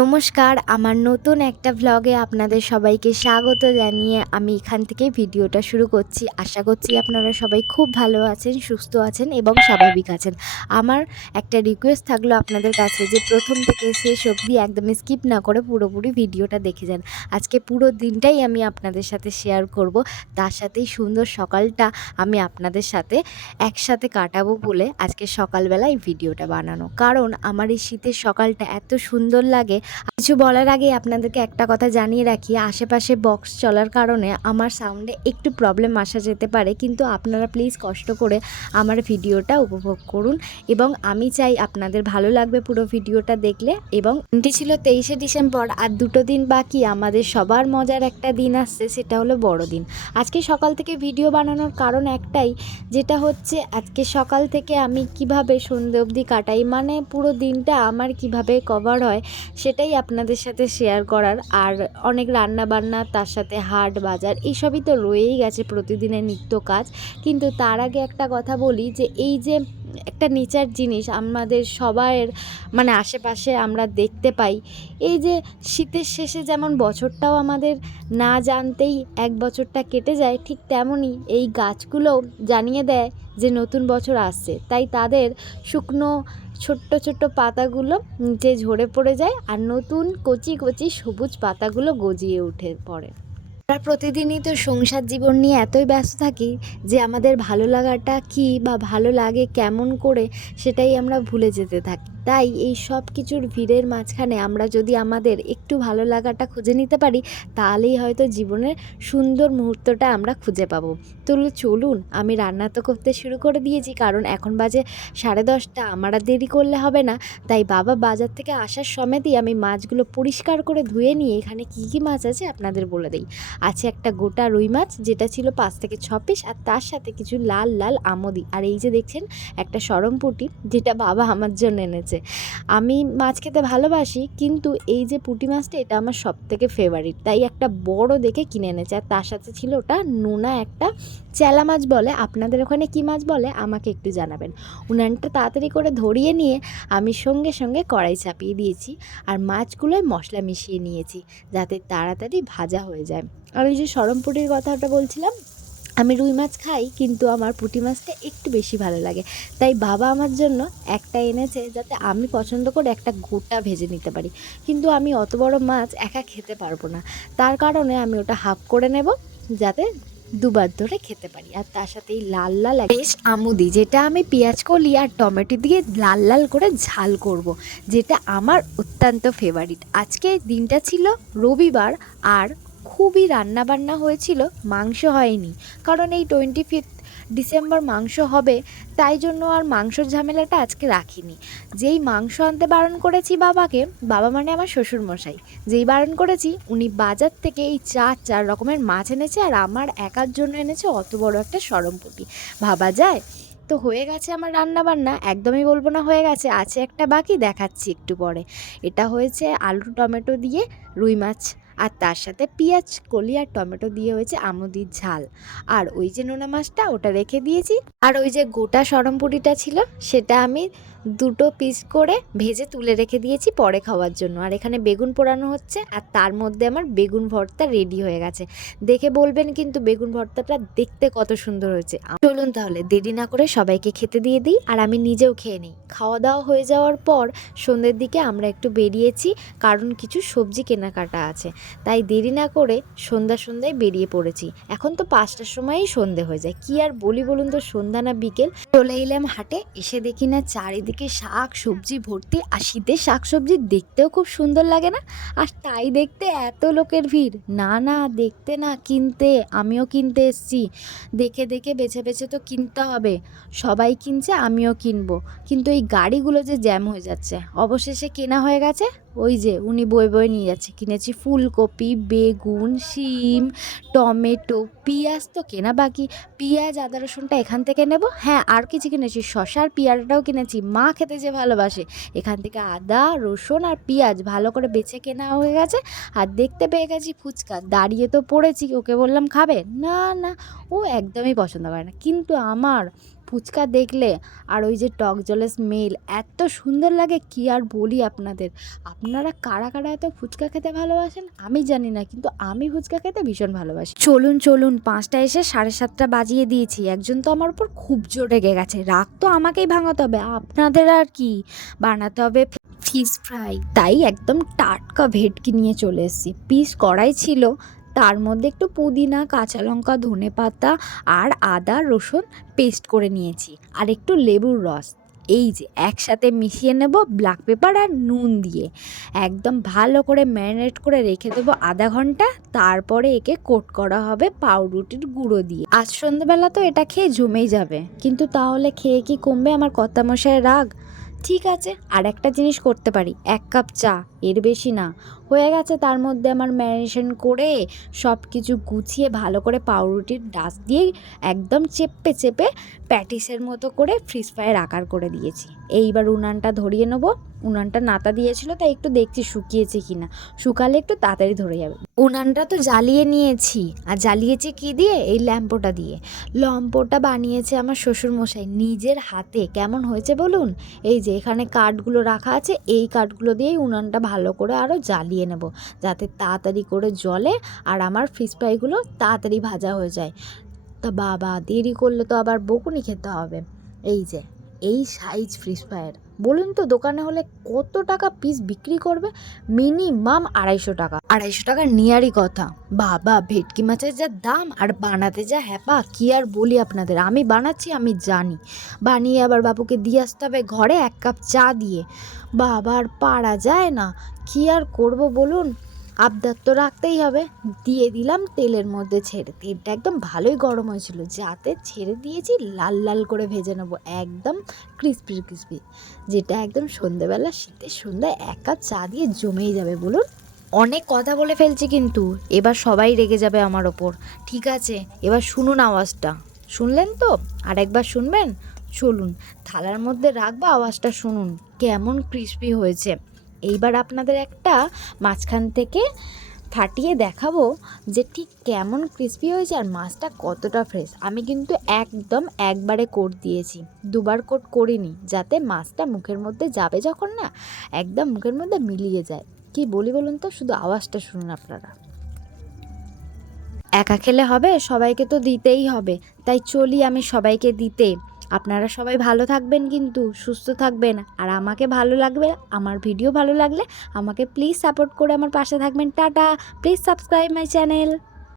নমস্কার, আমার নতুন একটা ভ্লগে আপনাদের সবাইকে স্বাগত জানিয়ে আমি এখান থেকে ভিডিওটা শুরু করছি। আশা করছি আপনারা সবাই খুব ভালো আছেন, সুস্থ আছেন এবং স্বাভাবিক আছেন। আমার একটা রিকোয়েস্ট থাকল আপনাদের কাছে যে প্রথম থেকে শেষ অবধি একদম স্কিপ না করে পুরোপুরি ভিডিওটা দেখে যান। আজকে পুরো দিনটাই আমি আপনাদের সাথে শেয়ার করব। তার সাথেই সুন্দর সকালটা আমি আপনাদের সাথে একসাথে কাটাবো বলে আজকে সকালবেলা এই ভিডিওটা বানানো। কারণ আমার এই শীতের সকালটা এত সুন্দর লাগে কিছু বলার আগে আপনাদেরকে একটা কথা জানিয়ে রাখি, আশেপাশে বক্স চলার কারণে আমার সাউন্ডে একটু প্রবলেম আসা যেতে পারে, কিন্তু আপনারা প্লিজ কষ্ট করে আমার ভিডিওটা উপভোগ করুন এবং আমি চাই আপনাদের ভালো লাগবে পুরো ভিডিওটা দেখলে এবং দিনটি ছিল তেইশে ডিসেম্বর আর দুটো দিন বাকি, আমাদের সবার মজার একটা দিন আসছে, সেটা হলো বড়দিন। আজকে সকাল থেকে ভিডিও বানানোর কারণ একটাই, যেটা হচ্ছে আজকে সকাল থেকে আমি কীভাবে সন্ধে অবধি কাটাই মানে পুরো দিনটা আমার কীভাবে কভার হয় সেটাই আপনাদের সাথে শেয়ার করার। আর অনেক রান্না বান্না তার সাথে হাট বাজার এইসবই তো রয়েই গেছে প্রতিদিনের নিত্য কাজ। কিন্তু তার আগে একটা কথা বলি যে, এই যে একটা নেচার জিনিস আমাদের সবার মানে আশেপাশে আমরা দেখতে পাই, এই যে শীতের শেষে যেমন বছরটাও আমাদের না জানতেই এক বছরটা কেটে যায়, ঠিক তেমনই এই গাছগুলোও জানিয়ে দেয় যে নতুন বছর আসছে, তাই তাদের শুকনো ছোট্ট ছোট্ট পাতাগুলো নিচে ঝরে পড়ে যায় আর নতুন কচি কচি সবুজ পাতাগুলো গজিয়ে উঠে পড়ে। আমরা প্রতিদিনই তো সংসার জীবন নিয়ে এতই ব্যস্ত থাকি যে আমাদের ভালো লাগাটা কী বা ভালো লাগে কেমন করে সেটাই আমরা ভুলে যেতে থাকি। তাই এই সব কিছুর ভিড়ের মাঝখানে আমরা যদি আমাদের একটু ভালো লাগাটা খুঁজে নিতে পারি, তাহলেই হয়তো জীবনের সুন্দর মুহূর্তটা আমরা খুঁজে পাবো। তো চলুন, আমি রান্না তো করতে শুরু করে দিয়েছি, কারণ এখন বাজে সাড়ে দশটা, আমার দেরি করলে হবে না। তাই বাবা বাজার থেকে আসার সমেতই আমি মাছগুলো পরিষ্কার করে ধুয়ে নিয়ে এখানে কী কী মাছ আছে আপনাদের বলে দিই। আছে একটা গোটা রুই মাছ, যেটা ছিল পাঁচ থেকে ছ পিস, আর তার সাথে কিছু লাল লাল আমদি। আর এই যে দেখছেন, একটা সরমপুটি যেটা বাবা আমার জন্য এনেছে। আমি মাছ খেতে ভালোবাসি, কিন্তু এই যে পুঁটি মাছটা, এটা আমার সব থেকে ফেভারিট তাই একটা বড় দেখে কিনে এনেছে। আর তার সাথে ছিল ওটা নোনা একটা চেলা মাছ বলে। আপনাদের ওখানে কী মাছ বলে? আমাকে একটু জানাবেন। উনানটা তাড়াতাড়ি করে ধরিয়ে নিয়ে আমি সঙ্গে সঙ্গে কড়াই চাপিয়ে দিয়েছি আর মাছগুলোয় মশলা মিশিয়ে নিয়েছি, যাতে তাড়াতাড়ি ভাজা হয়ে যায়। আর ওই যে সরমপুটির কথাটা বলছিলাম আমি রুই মাছ খাই, কিন্তু আমার পুঁটি মাছটা একটু বেশি ভালো লাগে। তাই বাবা আমার জন্য একটা এনেছে যাতে আমি পছন্দ করে একটা গোটা ভেজে নিতে পারি। কিন্তু আমি অত বড় মাছ একা খেতে পারব না। তার কারণে আমি ওটা হাফ করে নেব যাতে দুবার ধরে খেতে পারি। আর তার সাথে এই লাল লাল বেশ আমুদি যেটা আমি পেঁয়াজ কলি আর টমেটো দিয়ে লাল লাল করে ঝাল করব। যেটা আমার অত্যন্ত ফেভারিট আজকে দিনটা ছিল রবিবার আর খুবই রান্নাবান্না হয়েছিল, মাংস হয়নি। কারণ এই টোয়েন্টি ফিফথ ডিসেম্বর মাংস হবে, তাই জন্য আর মাংসর ঝামেলাটা আজকে রাখিনি। যেই মাংস আনতে বারণ করেছি বাবাকে, বাবা মানে আমার শ্বশুরমশাই। যেই বারণ করেছি, উনি বাজার থেকে এই চার চার রকমের মাছ এনেছে আর আমার একার জন্য এনেছে অত বড় একটা সরমপুটি। ভাবা যায়? তো হয়ে গেছে আমার রান্না বান্না একদমই বলব না হয়ে গেছে, আছে একটা বাকি, দেখাচ্ছি একটু পরে। এটা হয়েছে আলু টমেটো দিয়ে রুই মাছ। আর তার সাথে পেঁয়াজ, কলি আর টমেটো দিয়ে হয়েছে আমুদির ঝাল। আর ওই যে নোনা মাছটা ওটা রেখে দিয়েছি। আর ওই যে গোটা সরমপুরিটা ছিল, সেটা আমি দুটো পিস করে ভেজে তুলে রেখে দিয়েছি পরে খাওয়ার জন্য। আর এখানে বেগুন পোড়ানো হচ্ছে আর তার মধ্যে আমার বেগুন ভর্তা রেডি হয়ে গেছে। দেখে বলবেন কিন্তু বেগুন ভর্তাটা দেখতে কত সুন্দর হয়েছে। চলুন তাহলে দেরি না করে সবাইকে খেতে দিয়ে দিই আর আমি নিজেও খেয়ে নিই। খাওয়া দাওয়া হয়ে যাওয়ার পর সন্ধ্যের দিকে আমরা একটু বেরিয়েছি কারণ কিছু সবজি কেনাকাটা আছে। তাই দেরি না করে সন্ধ্যা সন্ধ্যায় বেরিয়ে পড়েছি। এখন তো পাঁচটার সময়ই সন্ধে হয়ে যায়। কি আর বলি বলুন তো সন্ধ্যা না বিকেল। চলে এলাম হাটে, এসে দেখি না চারিদিকে শাক, সবজি ভর্তি। আর শীতের শাক সবজি দেখতেও খুব সুন্দর লাগে না? আর তাই দেখতে এত লোকের ভিড়। না না, দেখতে না, কিনতে। আমিও কিনতে এসছি। দেখে দেখে, বেছে বেছে তো কিনতে হবে। সবাই কিনছে, আমিও কিনবো। কিন্তু এই গাড়িগুলো যে জ্যাম হয়ে যাচ্ছে, অবশেষে কেনা হয়ে গেছে? ওই যে, উনি বই বই নিয়ে যাচ্ছে। কিনেছি ফুলকপি, বেগুন, শিম, টমেটো, পেঁয়াজ তো কেনা বাকি। পেঁয়াজ, আদা, রসুনটা এখান থেকে নেব? হ্যাঁ আর কিছু কিনেছি। শশা আর পেঁয়াজটাও কিনেছি। মা খেতে যে ভালোবাসে। এখান থেকে আদা, রসুন আর পেঁয়াজ ভালো করে বেছে কেনা হয়ে গেছে। আর দেখতে পেয়ে গেছি ফুচকা। দাঁড়িয়ে তো পড়েছি, ওকে বললাম, খাবে? না না, ও একদমই পছন্দ করে না। কিন্তু আমার ফুচকা দেখলে আর ওই যে টক জলের স্মেল এত সুন্দর লাগে, কি আর বলি আপনাদের? আপনারা কারা কারা এত ফুচকা খেতে ভালোবাসেন? আমি জানি না, কিন্তু আমি ফুচকা খেতে ভীষণ ভালোবাসি। চলুন চলুন, পাঁচটা এসে সাড়ে সাতটা বাজিয়ে দিয়েছি। একজন তো আমার উপর খুব জোর রেগে গেছে। রাগ তো আমাকেই ভাঙাতে হবে, আপনাদের আর কি? বানাতে হবে ফিশ ফ্রাই তাই একদম টাটকা ভেটকি নিয়ে চলে এসেছি। পিস কড়াই ছিল তার মধ্যে একটু পুদিনা, কাঁচা লঙ্কা, ধনে পাতা আর আদা, রসুন পেস্ট করে নিয়েছি। আর একটু লেবুর রস। এই যে, একসাথে মিশিয়ে নেব ব্ল্যাক পেপার আর নুন দিয়ে। একদম ভালো করে ম্যারিনেট করে রেখে দেবো আধা ঘণ্টা। তারপরে একে কোট করা হবে পাউরুটির গুঁড়ো দিয়ে। আজ সন্ধ্যেবেলা তো এটা খেয়ে জমেই যাবে। কিন্তু তাহলে খেয়ে কি কমবে আমার কর্তামশায় রাগ? ঠিক আছে আর একটা জিনিস করতে পারি। এক কাপ চা, এর বেশি না। হয়ে গেছে তার মধ্যে আমার ম্যারিনেশন করে সব কিছু গুছিয়ে ভালো করে পাউরুটির ডাস দিয়ে একদম চেপে চেপে প্যাটিসের মতো করে ফ্রিজ ফ্রাইয়ের আকার করে দিয়েছি। এইবার উনানটা ধরিয়ে নেব। উনানটা নাতা দিয়েছিল, তাই একটু দেখছি শুকিয়েছে কি না শুকালে একটু তাড়াতাড়ি ধরে যাবে। উনানটা তো জ্বালিয়ে নিয়েছি। আর জ্বালিয়েছি কি দিয়ে? এই ল্যাম্পোটা দিয়ে। লম্পোটা বানিয়েছে আমার শ্বশুরমশাই নিজের হাতে। কেমন হয়েছে বলুন? এই যে এখানে কাঠগুলো রাখা আছে, এই কাঠগুলো দিয়েই উনানটা ভালো করে আরও জ্বালিয়ে নেব। যাতে তাড়াতাড়ি করে জলে আর আমার ফিস ফ্রাইগুলো তাড়াতাড়ি ভাজা হয়ে যায়। তা বাবা, দেরি করলে তো আবার বকুনি খেতে হবে। এই যে, এই সাইজ ফ্রিজ ফ্রাইয়ের বলুন তো দোকানে হলে কত টাকা পিস বিক্রি করবে? মিনিমাম আড়াইশো টাকা। আড়াইশো টাকা নিয়ারই কথা। বাবা, ভেটকি মাছের যা দাম আর বানাতে যা হ্যাপা, কি আর বলি আপনাদের? আমি বানাচ্ছি, আমি জানি। বানিয়ে আবার বাবুকে দিয়ে আসতে হবে ঘরে এক কাপ চা দিয়ে। বাবা, আর পারা যায় না। কি আর করব বলুন? আবদার তো রাখতেই হবে। দিয়ে দিলাম তেলের মধ্যে ছেড়ে। তেলটা একদম ভালোই গরম হয়েছিল। যাতে ছেড়ে দিয়েছি, লাল লাল করে ভেজে নেব। একদম ক্রিস্পি ক্রিস্পি যেটা একদম সন্ধেবেলা শীতের সন্ধ্যায় এক কাপ চা দিয়ে জমেই যাবে, বলুন। অনেক কথা বলে ফেলছি কিন্তু, এবার সবাই রেগে যাবে আমার ওপর। ঠিক আছে, এবার শুনুন আওয়াজটা। শুনলেন তো? আর একবার শুনবেন? চলুন, থালার মধ্যে রাখব, আওয়াজটা শুনুন। কেমন ক্রিস্পি হয়েছে। এইবার আপনাদের একটা মাঝখান থেকে ফাটিয়ে দেখাবো যে ঠিক কেমন ক্রিস্পি হয়েছে আর মাছটা কতটা ফ্রেশ আমি কিন্তু একদম একবারে কোট দিয়েছি, দুবার কোট করিনি, যাতে মাছটা মুখের মধ্যে যাবে যখন না, একদম মুখের মধ্যে মিলিয়ে যায়। কি বলি বলুন তো? শুধু আওয়াজটা শুনুন আপনারা। একা খেলে হবে? সবাইকে তো দিতেই হবে। তাই চলি আমি সবাইকে দিতে। আপনারা সবাই ভালো থাকবেন কিন্তু, সুস্থ থাকবেন। আর আমাকে ভালো লাগবে, আমার ভিডিও ভালো লাগলে আমাকে প্লিজ সাপোর্ট করে আমার পাশে থাকবেন। Tata please subscribe my channel